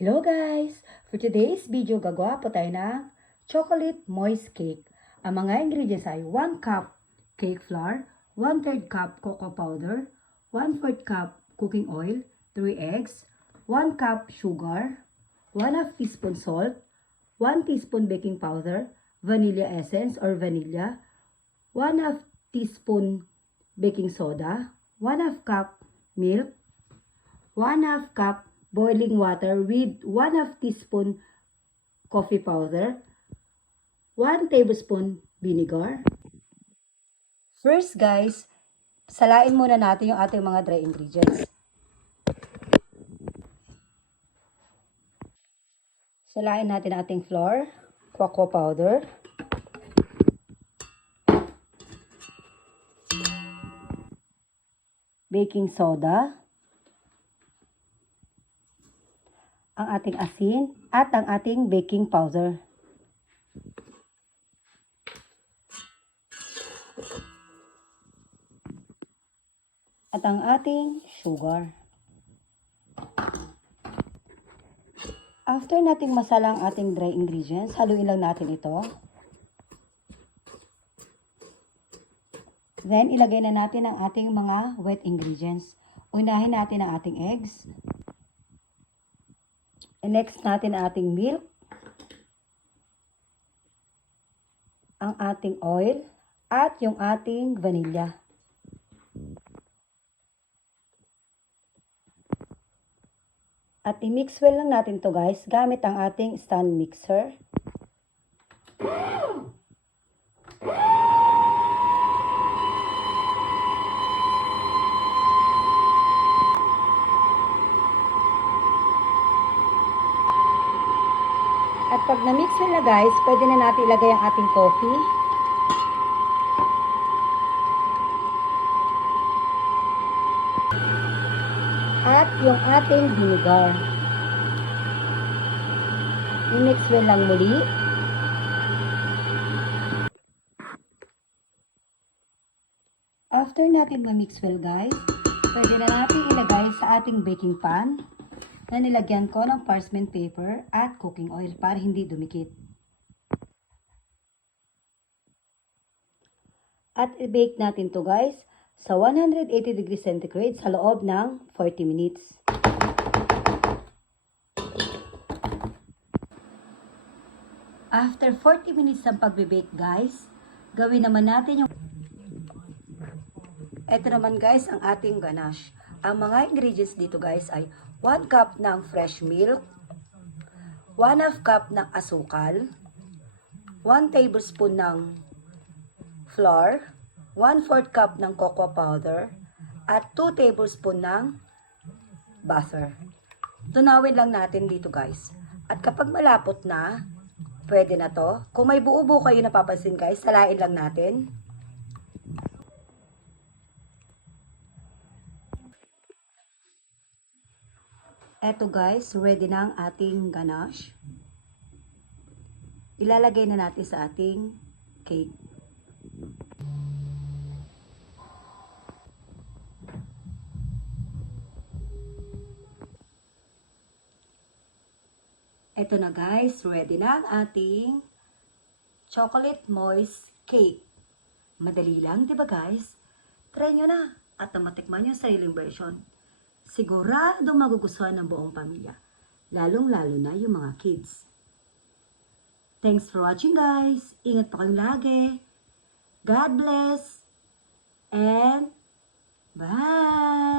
Hello guys! For today's video, gagawa po tayo ng chocolate moist cake. Ang mga ingredients ay 1 cup cake flour, 1/3 cup cocoa powder, 1/4 cup cooking oil, 3 eggs, 1 cup sugar, 1/2 teaspoon salt, 1 teaspoon baking powder, vanilla essence or vanilla, 1/2 teaspoon baking soda, 1/2 cup milk, 1/2 cup boiling water with 1/2 teaspoon coffee powder, 1 tablespoon vinegar. First guys, salain muna natin yung ating mga dry ingredients. Salain natin ang ating flour, cocoa powder, baking soda, ang ating asin, at ang ating baking powder. At ang ating sugar. After nating masala ang ating dry ingredients, haluin lang natin ito. Then, ilagay na natin ang ating mga wet ingredients. Unahin natin ang ating eggs. And next natin ang ating milk, ang ating oil, at yung ating vanilla. At i-mix well lang natin to guys, gamit ang ating stand mixer. At pag na-mix well na guys, pwede na natin ilagay ang ating coffee. At yung ating vinegar. I-mix well lang muli. After natin ma-mix well guys, pwede na natin ilagay sa ating baking pan na nilagyan ko ng parchment paper at cooking oil para hindi dumikit. At i-bake natin to guys sa 180 degrees centigrade sa loob ng 40 minutes. After 40 minutes ng pagbe-bake guys, gawin naman natin yung... Ito naman guys ang ating ganache. Ang mga ingredients dito guys ay 1 cup ng fresh milk, 1/2 cup ng asukal, 1 tablespoon ng flour, 1/4 cup ng cocoa powder, at 2 tablespoon ng butter. Tunawin lang natin dito guys. At kapag malapot na, pwede na to. Kung may buo-buo kayo napapansin guys, salain lang natin. Eto guys, ready na ang ating ganache. Ilalagay na natin sa ating cake. Eto na guys, ready na ang ating chocolate moist cake. Madali lang, di ba guys? Try nyo na at matikman yung sariling version. Sigurado magugustuhan ng buong pamilya, lalong-lalo na yung mga kids. Thanks for watching guys. Ingat pa kayong lagi. God bless and bye!